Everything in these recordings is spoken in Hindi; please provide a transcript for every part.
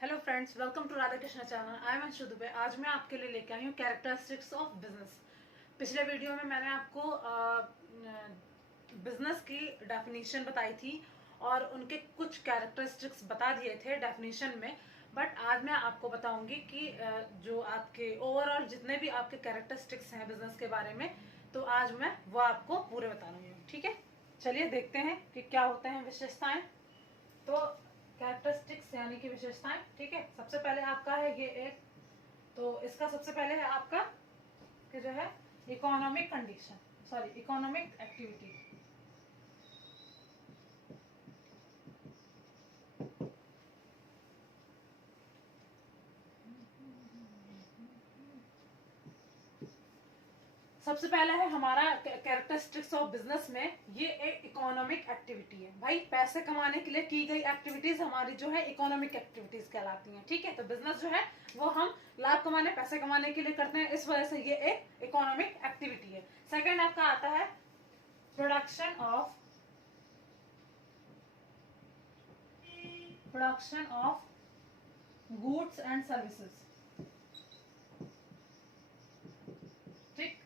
Hello friends, welcome to Radha Krishna channel. I am Anshu Dubey. आज मैं आपके लिए लेके आई हूँ कैरेक्टरिस्टिक्स ऑफ बिजनेस। पिछले वीडियो में मैंने आपको बिजनेस की डेफिनेशन बताई थी और उनके कुछ कैरेक्टरिस्टिक्स बता दिए थे डेफिनेशन में। बट आज मैं आपको बताऊंगी कि जो आपके ओवरऑल जितने भी आपके कैरेक्टरिस्टिक्स हैं बिजनेस के बारे में, तो आज मैं वो आपको पूरे बता रही हूँ। ठीक है, चलिए देखते हैं कि क्या होते हैं विशेषताएं। तो कैरेक्टरिस्टिक्स यानी कि विशेषताएं, ठीक है। सबसे पहले आपका है ये एक, तो इसका सबसे पहले है आपका कि जो है economic condition, sorry economic activity. सबसे पहला है हमारा कैरेक्टरिस्टिक्स ऑफ बिजनेस में, ये एक इकोनॉमिक एक्टिविटी है। भाई पैसे कमाने के लिए की गई एक्टिविटीज हमारी जो है इकोनॉमिक एक्टिविटीज कहलाती हैं। ठीक है, तो बिजनेस जो है वो हम लाभ कमाने, पैसे कमाने के लिए करते हैं, इस वजह से ये एक इकोनॉमिक एक्टिविटी है। सेकंड आपका आता है production of goods and services. ठीक,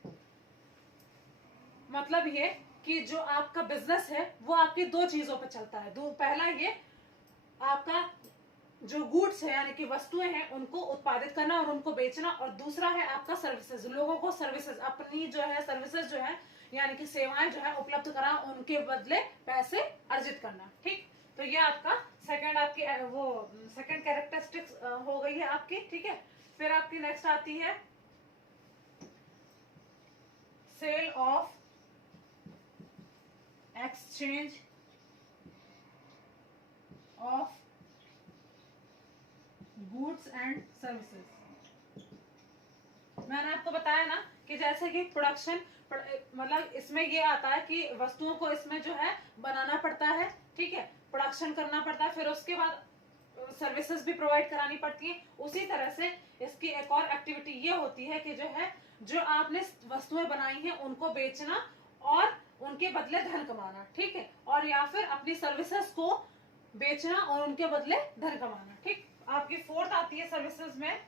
मतलब ये कि जो आपका बिजनेस है वो आपकी दो चीजों पर चलता है। पहला ये आपका जो गुड्स है यानी कि वस्तुएं हैं उनको उत्पादित करना और उनको बेचना, और दूसरा है आपका सर्विसेज, लोगों को सर्विसेज, अपनी जो है सर्विसेज जो है यानी कि सेवाएं जो है उपलब्ध करा, उनके बदले पैसे अर्जित करना। ठीक, तो ये आपका सेकंड आपकी वो सेकंड कैरेक्टरिस्टिक्स हो गई है आपकी। ठीक है, फिर आपकी नेक्स्ट आती है sale of exchange of goods and services. मैंने आपको बताया ना कि जैसे कि प्रोडक्शन, मतलब इसमें ये आता है कि वस्तुओं को इसमें जो है बनाना पड़ता है। ठीक है, प्रोडक्शन करना पड़ता है, फिर उसके बाद सर्विसेज भी प्रोवाइड करानी पड़ती है। उसी तरह से इसकी एक और एक्टिविटी ये होती है कि जो है जो आपने वस्तुएं बनाई हैं उनको बेचना और उनके बदले धन कमाना। ठीक है, और या फिर अपनी सर्विसेज को बेचना और उनके बदले धन कमाना। ठीक, आपकी फोर्थ आती है सर्विसेज में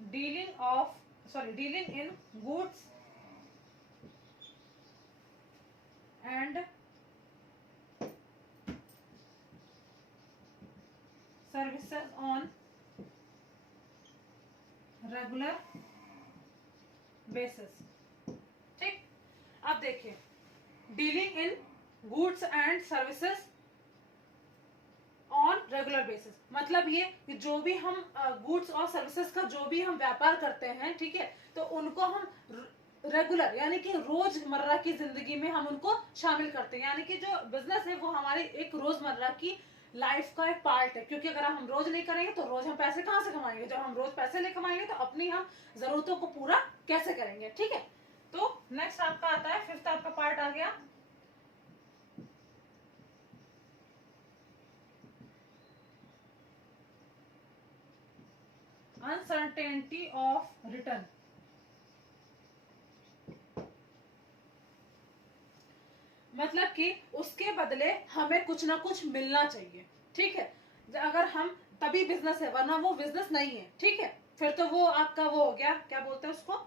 dealing in goods and services on regular basis. ठीक, अब देखिए dealing in goods and services on regular basis, मतलब ये कि जो भी हम गुड्स और सर्विसेज का जो भी हम व्यापार करते हैं, ठीक है, तो उनको हम रेगुलर यानी कि रोजमर्रा की जिंदगी में हम उनको शामिल करते हैं। यानी कि जो बिजनेस है वो हमारी एक रोजमर्रा की लाइफ का एक पार्ट है, क्योंकि अगर हम रोज नहीं करेंगे तो रोज हम पैसे कहाँ से कमाएंगे। जब हम रोज पैसे नहीं कमाएंगे तो अपनी हम जरूरतों को पूरा कैसे करेंगे। ठीक है, तो नेक्स्ट आपका आता है, फिफ्थ आपका पार्ट आ गया अनसर्टेनिटी ऑफ रिटर्न। मतलब कि उसके बदले हमें कुछ ना कुछ मिलना चाहिए। ठीक है, अगर हम तभी बिजनेस है, वरना वो बिजनेस नहीं है। ठीक है, फिर तो वो आपका वो हो गया, क्या बोलते हैं उसको,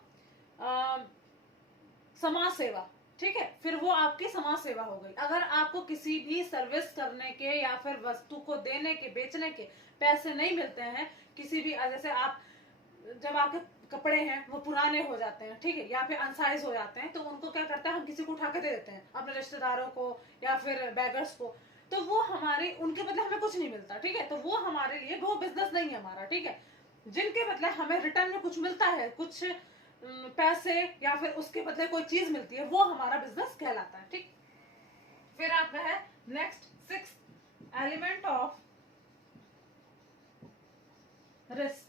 समाज सेवा। ठीक है, फिर वो आपकी समाज सेवा हो गई। अगर आपको किसी भी सर्विस करने के या फिर वस्तु को देने के, बेचने के पैसे नहीं मिलते हैं, किसी भी जैसे आप जब आपके कपड़े हैं वो पुराने हो जाते हैं, ठीक है, या फिर अनसाइज हो जाते हैं, तो उनको क्या करते हैं, हम किसी को उठा के दे देते हैं, अपने रिश्तेदारों को या फिर बैगर्स को, तो वो हमारे उनके बदले हमें कुछ नहीं मिलता। ठीक है, तो वो हमारे लिए वो बिजनेस नहीं है हमारा। ठीक है, जिनके बदले हमें रिटर्न में कुछ मिलता है, कुछ पैसे या फिर उसके बदले कोई चीज मिलती है, वो हमारा बिजनेस कहलाता है। ठीक, फिर आपका है next six element of risk.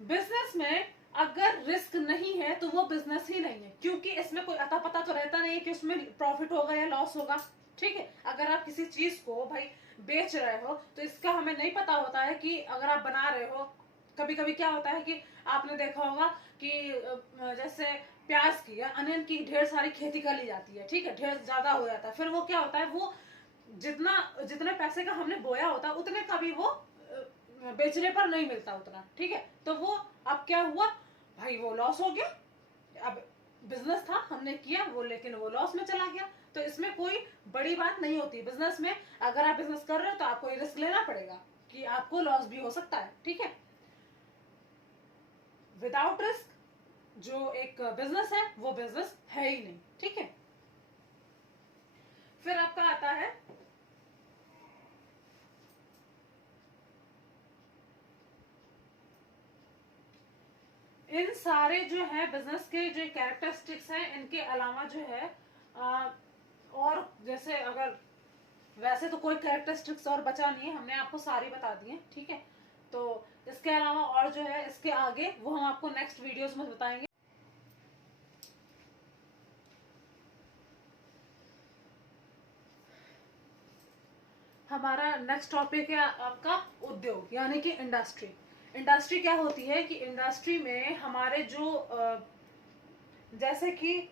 Business में अगर रिस्क नहीं है तो वो बिजनेस ही नहीं है, क्योंकि इसमें कोई अता पता तो रहता नहीं है कि उसमें प्रॉफिट होगा या लॉस होगा। ठीक है, अगर आप किसी चीज को भाई बेच रहे हो तो इसका हमें नहीं पता होता है कि अगर आप बना रहे हो कभी कभी क्या होता है कि आपने देखा होगा कि जैसे प्याज की या अनियन की ढेर सारी खेती कर ली जाती है, ठीक है, ढेर ज्यादा हो जाता है, फिर वो क्या होता है, वो जितना जितने पैसे का हमने बोया होता है उतने का भी वो बेचने पर नहीं मिलता उतना, ठीक है। तो वो अब क्या हुआ भाई, वो लॉस हो गया। अब बिजनेस था, हमने किया वो, लेकिन वो लॉस में चला गया। तो इसमें कोई बड़ी बात नहीं होती बिजनेस में। अगर आप बिजनेस कर रहे हो तो आपको ये रिस्क लेना पड़ेगा कि आपको लॉस भी हो सकता है, ठीक है। विदाउट रिस्क जो एक बिजनेस है वो बिजनेस है ही नहीं, ठीक है। फिर आपका आता है इन सारे जो है बिजनेस के जो कैरेक्टरिस्टिक्स हैं, इनके अलावा जो है और जैसे अगर वैसे तो कोई कैरेक्टरिस्टिक्स और बचा नहीं है, हमने आपको सारी बता दी है, ठीक है। तो इसके अलावा और जो है इसके आगे वो हम आपको नेक्स्ट वीडियोस में बताएंगे। हमारा नेक्स्ट टॉपिक है आपका उद्योग यानी कि इंडस्ट्री। इंडस्ट्री क्या होती है कि इंडस्ट्री में हमारे जो जैसे कि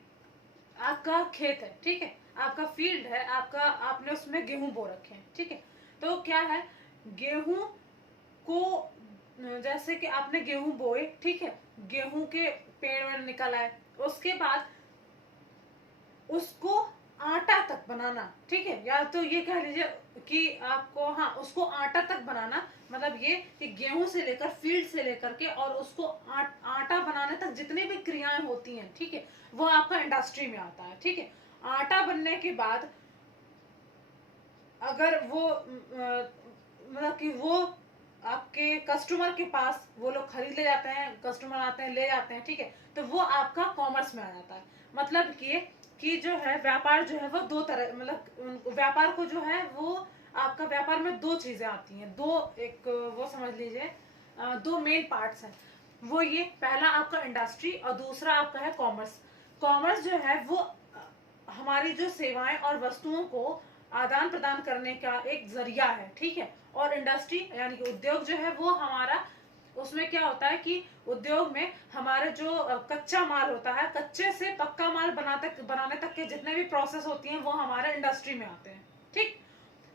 आपका खेत है, ठीक है, आपका फील्ड है, आपका आपने उसमें गेहूं बो रखे हैं, ठीक है। तो क्या है, गेहूं को जैसे कि आपने गेहूं बोए, ठीक है, गेहूं के पेड़ वेड़ निकल आए, उसके बाद उसको आटा तक बनाना, ठीक है, या तो ये कह लीजिए कि आपको, हाँ, उसको आटा तक बनाना, मतलब ये कि गेहूं से लेकर फील्ड से लेकर के और उसको आटा बनाने तक जितनी भी क्रियाएं होती हैं, ठीक है, वो आपका इंडस्ट्री में आता है, ठीक है। आटा बनने के बाद अगर वो मतलब कि वो आपके कस्टमर के पास वो लोग खरीद ले जाते हैं, कस्टमर आते हैं ले जाते हैं, ठीक है, तो वो आपका कॉमर्स में आ जाता है। मतलब कि जो है व्यापार जो है वो दो तरह, मतलब व्यापार को जो है वो आपका व्यापार में दो चीजें आती हैं, दो एक वो समझ लीजिए दो मेन पार्ट्स हैं। वो ये पहला आपका इंडस्ट्री और दूसरा आपका है कॉमर्स। कॉमर्स जो है वो हमारी जो सेवाएं और वस्तुओं को आदान प्रदान करने का एक जरिया है, ठीक है। और इंडस्ट्री यानी कि उद्योग जो है वो हमारा, उसमें क्या होता है कि उद्योग में हमारे जो कच्चा माल होता है, कच्चे से पक्का माल बनाने तक के जितने भी प्रोसेस होती हैं वो हमारे इंडस्ट्री में आते हैं, ठीक।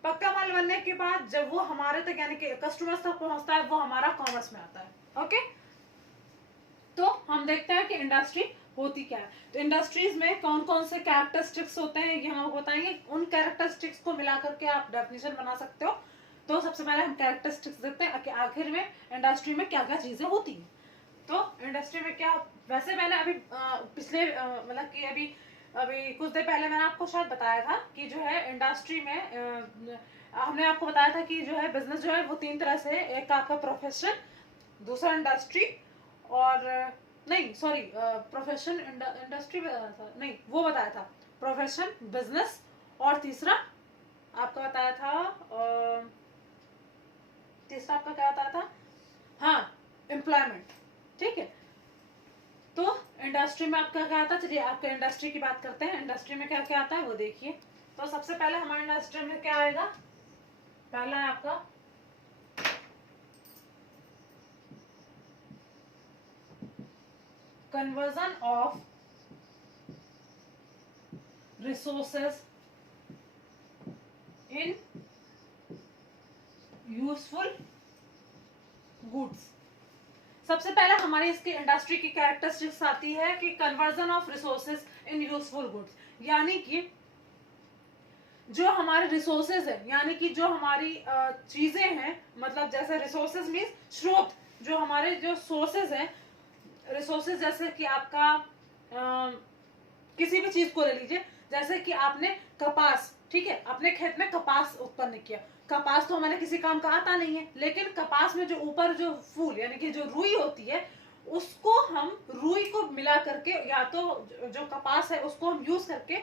पक्का माल बनने के बाद जब वो हमारे तक यानी कि कस्टमर्स तक पहुंचता है वो हमारा कॉमर्स में आता है, ओके। तो हम देखते हैं कि इंडस्ट्री होती क्या है। तो इंडस्ट्रीज में कौन कौन से कैरेक्टरिस्टिक्स होते हैं ये हम आपको बताएंगे। उन कैरेक्टरिस्टिक्स को मिला करके आप डेफिनेशन बना सकते हो। तो सबसे पहले हम कैरेक्टरिस्टिक्स देखते हैं कि आखिर में इंडस्ट्री में क्या क्या चीजें होती हैं। तो इंडस्ट्री में क्या, वैसे मैंने अभी पिछले मतलब कि अभी अभी कुछ देर पहले मैंने आपको शायद बताया था कि जो है इंडस्ट्री में हमने आपको बताया था कि जो है बिजनेस जो है वो तीन तरह से, एक आपका प्रोफेशन, दूसरा इंडस्ट्री, और नहीं सॉरी प्रोफेशन इंडस्ट्री बताया था, नहीं वो बताया था प्रोफेशन, बिजनेस, और तीसरा आपका बताया था तीसरा आपका क्या बताया था, हाँ, एम्प्लॉयमेंट, ठीक है। तो इंडस्ट्री में आपका क्या आता है, चलिए आपके इंडस्ट्री की बात करते हैं। इंडस्ट्री में क्या क्या आता है वो देखिए। तो सबसे पहले हमारे इंडस्ट्री में क्या आएगा, पहला है आपका conversion of resources in useful goods। सबसे पहले हमारी इसकी इंडस्ट्री की कैरेक्टरिस्टिक्स आती है कि conversion of resources in useful goods, यानी कि जो हमारे रिसोर्सेज है, यानी कि जो हमारी चीजें हैं, मतलब जैसे रिसोर्सेज मीन्स स्रोत, जो हमारे जो सोर्सेज हैं, रिसोर्सेज जैसे कि आपका किसी भी चीज को ले लीजिए, जैसे कि आपने कपास, ठीक है, अपने खेत में कपास उत्पन्न किया। कपास तो हमारे किसी काम का आता नहीं है, लेकिन कपास में जो ऊपर जो फूल यानी कि जो रुई होती है, उसको हम रुई को मिला करके, या तो जो कपास है उसको हम यूज करके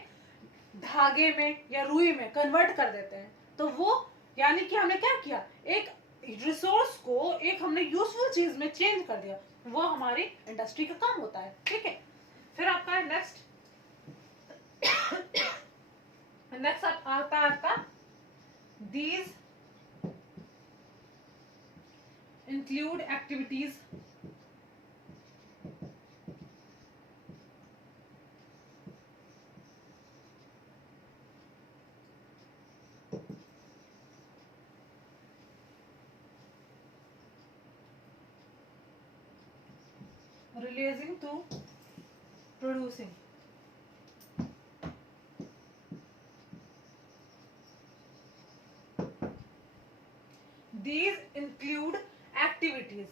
धागे में या रुई में कन्वर्ट कर देते हैं। तो वो यानी कि हमने क्या किया, एक रिसोर्स को एक हमने यूजफुल चीज में चेंज कर दिया। वो हमारी इंडस्ट्री का काम होता है, ठीक है। फिर आपका नेक्स्ट नेक्स्ट आता these include activities relating to producing. These include activities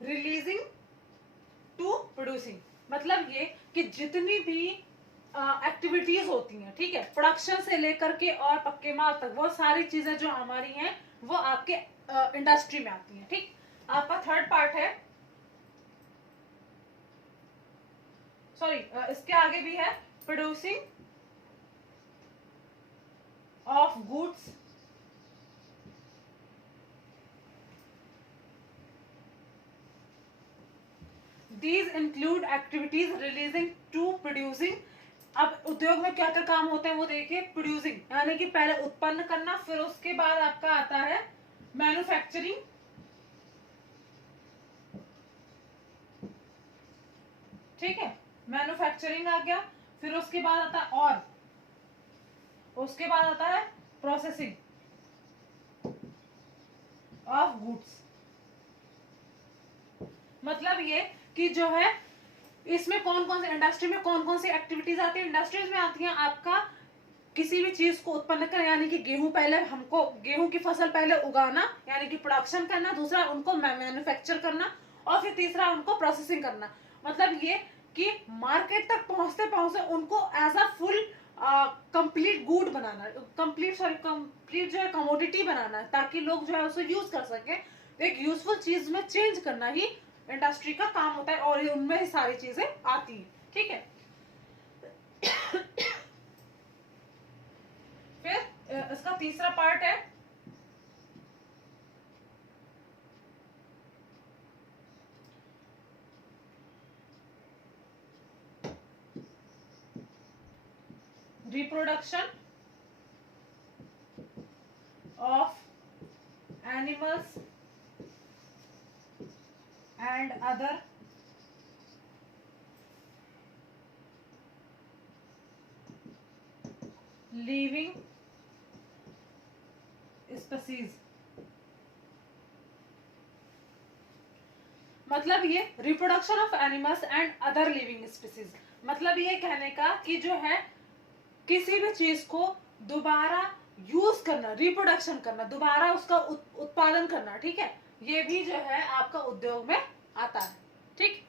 releasing to producing. मतलब ये कि जितनी भी एक्टिविटीज होती हैं, ठीक है, प्रोडक्शन से लेकर के और पक्के माल तक, वो सारी चीजें जो हमारी हैं वो आपके इंडस्ट्री में आती हैं। ठीक, आपका थर्ड पार्ट है, सॉरी इसके आगे भी है, producing of goods These include activities relating to producing. अब उद्योग में क्या क्या काम होते हैं वो देखिए। प्रोड्यूसिंग यानी कि पहले उत्पन्न करना, फिर उसके बाद आपका आता है मैन्युफैक्चरिंग, ठीक है, मैन्युफैक्चरिंग आ गया, फिर उसके बाद आता है और उसके बाद आता है प्रोसेसिंग ऑफ गुड्स। मतलब ये कि जो है इसमें कौन कौन से इंडस्ट्री में कौन कौन सी एक्टिविटीज आती है। इंडस्ट्रीज में आती हैं आपका किसी भी चीज को उत्पन्न करना, यानी कि गेहूं, पहले हमको गेहूं की फसल पहले उगाना यानी कि प्रोडक्शन करना, दूसरा उनको मैन्युफैक्चर करना, और फिर तीसरा उनको प्रोसेसिंग करना। मतलब ये कि मार्केट तक पहुंचते पहुंचते उनको as a full complete good बनाना, कंप्लीट जो है कमोडिटी बनाना, ताकि लोग जो है उसे यूज कर सके, एक यूजफुल चीज में चेंज करना ही इंडस्ट्री का काम होता है, और उनमें ही सारी चीजें आती हैं। ठीक है, फिर इसका तीसरा पार्ट है reproduction of animals and other living species। मतलब ये reproduction of animals and other living species, मतलब ये कहने का कि जो है किसी भी चीज को दोबारा यूज करना, रिप्रोडक्शन करना, दोबारा उसका उत्पादन करना, ठीक है, ये भी जो है आपका उद्योग में आता है। ठीक,